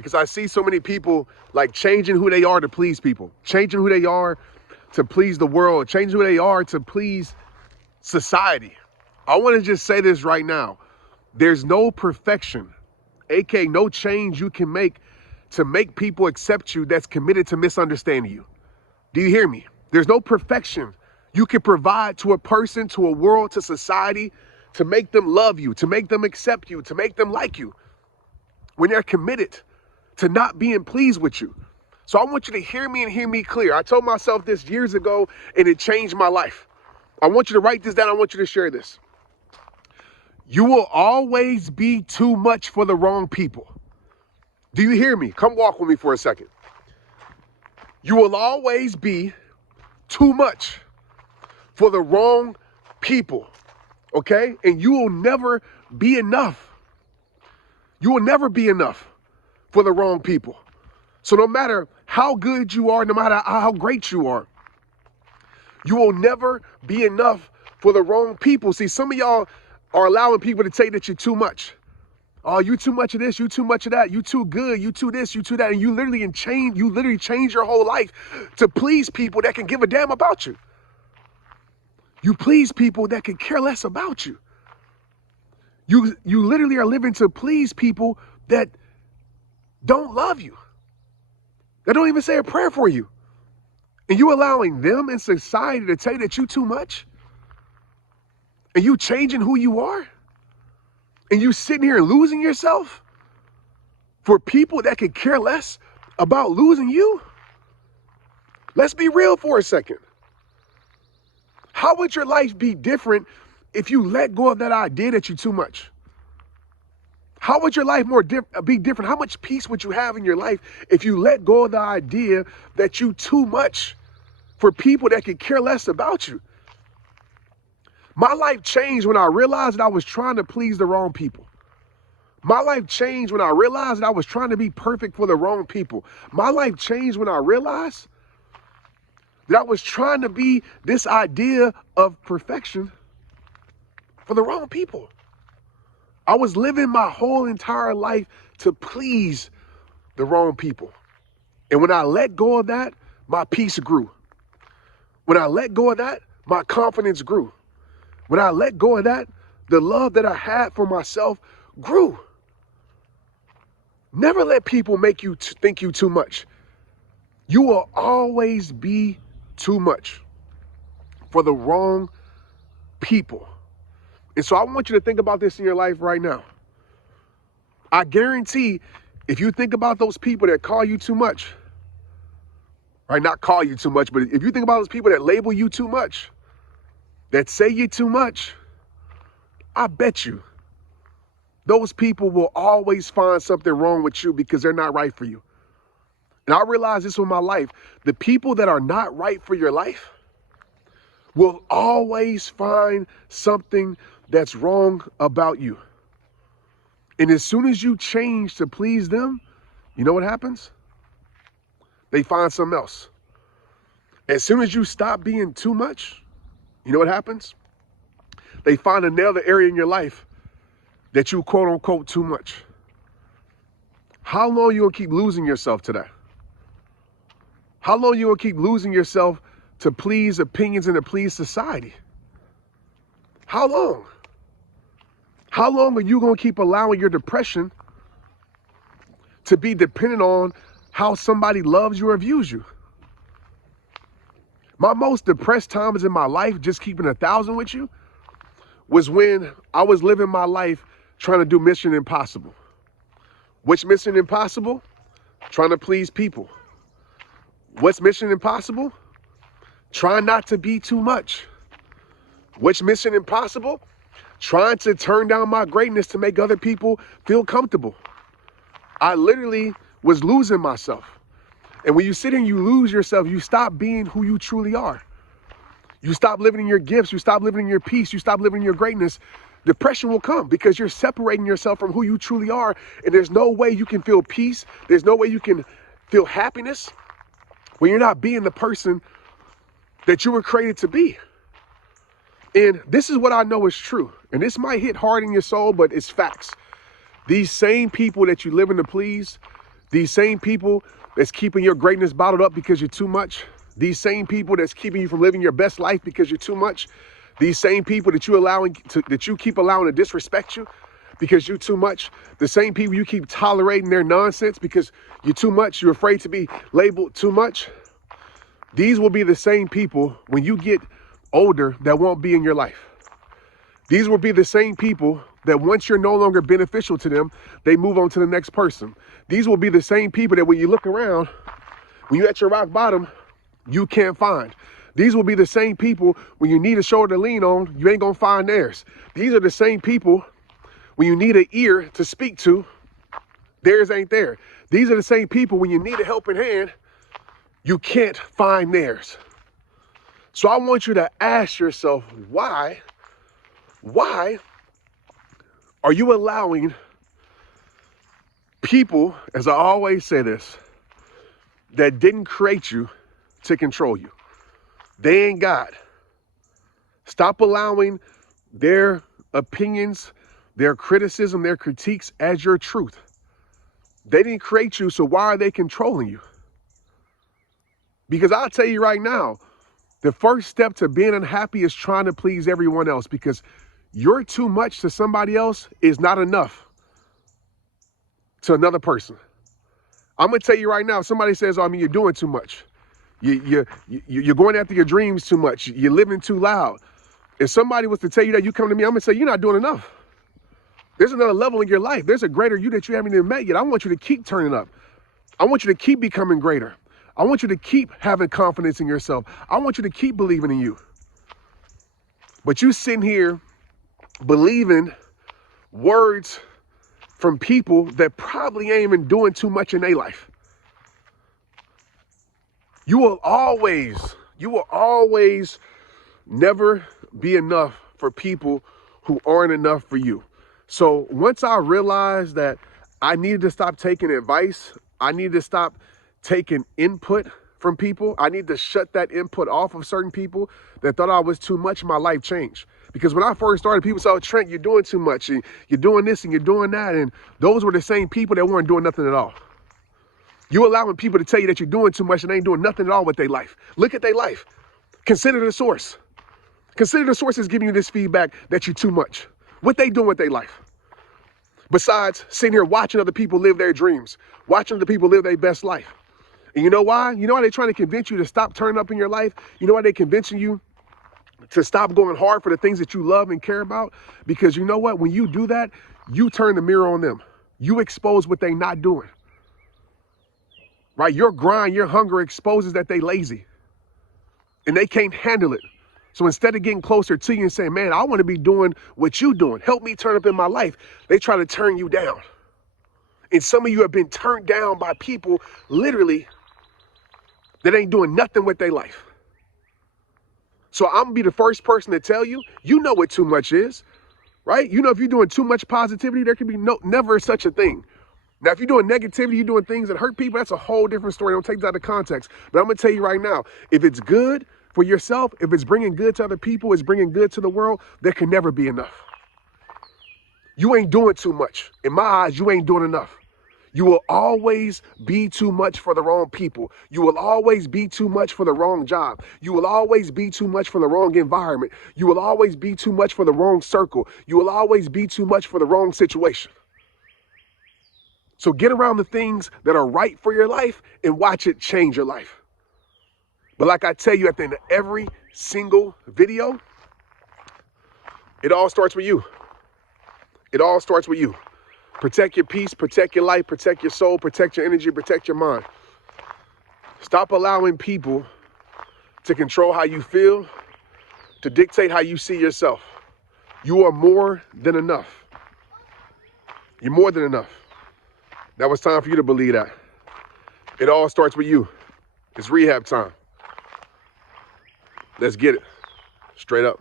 Because I see so many people like changing who they are to please people, changing who they are to please the world, changing who they are to please society. I want to just say this right now. There's no perfection, aka no change you can make to make people accept you that's committed to misunderstanding you. Do you hear me? There's no perfection you can provide to a person, to a world, to society, to make them love you, to make them accept you, to make them like you, when they're committed to not being pleased with you. So I want you to hear me and hear me clear. I told myself this years ago and it changed my life. I want you to write this down. I want you to share this. You will always be too much for the wrong people. Do you hear me? Come walk with me for a second. You will always be too much for the wrong people, okay? And you will never be enough. You will never be enough for the wrong people. So no matter how good you are, no matter how great you are, you will never be enough for the wrong people. See, some of y'all are allowing people to say that you're too much. Oh, you too much of this, you too much of that, you too good, you too this, you too that. And you literally change your whole life to please people that can give a damn about you. You please people that can care less about you. You literally are living to please people that don't love you, that don't even say a prayer for you. And you allowing them in society to tell you that you too much? And you changing who you are? And you sitting here and losing yourself for people that could care less about losing you? Let's be real for a second. How would your life be different if you let go of that idea that you're too much? How would your life be different? How much peace would you have in your life if you let go of the idea that you too much for people that could care less about you? My life changed when I realized that I was trying to please the wrong people. My life changed when I realized that I was trying to be perfect for the wrong people. My life changed when I realized that I was trying to be this idea of perfection for the wrong people. I was living my whole entire life to please the wrong people. And when I let go of that, my peace grew. When I let go of that, my confidence grew. When I let go of that, the love that I had for myself grew. Never let people make you think you too much. You will always be too much for the wrong people. And so I want you to think about this in your life right now. I guarantee if you think about those people that call you too much, right? Not call you too much, but if you think about those people that label you too much, that say you too much, I bet you those people will always find something wrong with you because they're not right for you. And I realized this with my life. The people that are not right for your life will always find something that's wrong about you. And as soon as you change to please them, you know what happens? They find something else. As soon as you stop being too much, you know what happens? They find another area in your life that you quote unquote too much. How long you gonna keep losing yourself to that? How long you gonna keep losing yourself to please opinions and to please society? How long? How long are you gonna keep allowing your depression to be dependent on how somebody loves you or views you? My most depressed times in my life, just keeping 1,000 with you, was when I was living my life trying to do Mission Impossible. Which Mission Impossible? Trying to please people. What's Mission Impossible? Trying not to be too much. Which Mission Impossible? Trying to turn down my greatness to make other people feel comfortable. I literally was losing myself. And when you sit here and you lose yourself, you stop being who you truly are. You stop living in your gifts. You stop living in your peace. You stop living in your greatness. Depression will come because you're separating yourself from who you truly are. And there's no way you can feel peace. There's no way you can feel happiness when you're not being the person that you were created to be. And this is what I know is true. And this might hit hard in your soul, but it's facts. These same people that you living to please, These same people that's keeping your greatness bottled up because you're too much. These same people that's keeping you from living your best life because you're too much. These same people that you keep allowing to disrespect you because you're too much. The same people you keep tolerating their nonsense because you're too much. You're afraid to be labeled too much. These will be the same people when you get older that won't be in your life. These will be the same people that once you're no longer beneficial to them, they move on to the next person. These will be the same people that when you look around, when you're at your rock bottom, you can't find. These will be the same people when you need a shoulder to lean on, you ain't gonna find theirs. These are the same people when you need an ear to speak to, theirs ain't there. These are the same people when you need a helping hand, you can't find theirs. So I want you to ask yourself, why are you allowing people, as I always say this, that didn't create you to control you? They ain't God. Stop allowing their opinions, their criticism, their critiques as your truth. They didn't create you, so why are they controlling you? Because I'll tell you right now, the first step to being unhappy is trying to please everyone else, because you're too much to somebody else is not enough to another person. I'm going to tell you right now, if somebody says, oh, I mean, you're doing too much. You're going after your dreams too much. You're living too loud. If somebody was to tell you that, you come to me, I'm going to say, you're not doing enough. There's another level in your life. There's a greater you that you haven't even met yet. I want you to keep turning up. I want you to keep becoming greater. I want you to keep having confidence in yourself. I want you to keep believing in you. But you sitting here believing words from people that probably ain't even doing too much in their life. You will always never be enough for people who aren't enough for you. So once I realized that I needed to stop taking advice, I needed to stop taking input from people, I need to shut that input off of certain people that thought I was too much, my life changed. Because when I first started, people said, oh, Trent, you're doing too much, and you're doing this and you're doing that. And those were the same people that weren't doing nothing at all. You allowing people to tell you that you're doing too much and they ain't doing nothing at all with their life. Look at their life. Consider the source. Consider the source is giving you this feedback that you're too much. What they doing with their life? Besides sitting here watching other people live their dreams, watching other people live their best life. And you know why? You know why they're trying to convince you to stop turning up in your life? You know why they're convincing you to stop going hard for the things that you love and care about? Because you know what? When you do that, you turn the mirror on them. You expose what they're not doing. Right? Your grind, your hunger exposes that they lazy and they can't handle it. So instead of getting closer to you and saying, man, I want to be doing what you're doing, help me turn up in my life, they try to turn you down. And some of you have been turned down by people literally that ain't doing nothing with their life. So I'm gonna be the first person to tell you, you know what too much is, right? You know, if you're doing too much positivity, there can be never such a thing. Now, if you're doing negativity, you're doing things that hurt people, that's a whole different story. Don't take that out of context. But I'm gonna tell you right now, if it's good for yourself, if it's bringing good to other people, it's bringing good to the world, there can never be enough. You ain't doing too much. In my eyes, you ain't doing enough. You will always be too much for the wrong people. You will always be too much for the wrong job. You will always be too much for the wrong environment. You will always be too much for the wrong circle. You will always be too much for the wrong situation. So get around the things that are right for your life and watch it change your life. But like I tell you at the end of every single video, it all starts with you. It all starts with you. Protect your peace, protect your life, protect your soul, protect your energy, protect your mind. Stop allowing people to control how you feel, to dictate how you see yourself. You are more than enough. You're more than enough. Now it's time for you to believe that. It all starts with you. It's rehab time. Let's get it. Straight up.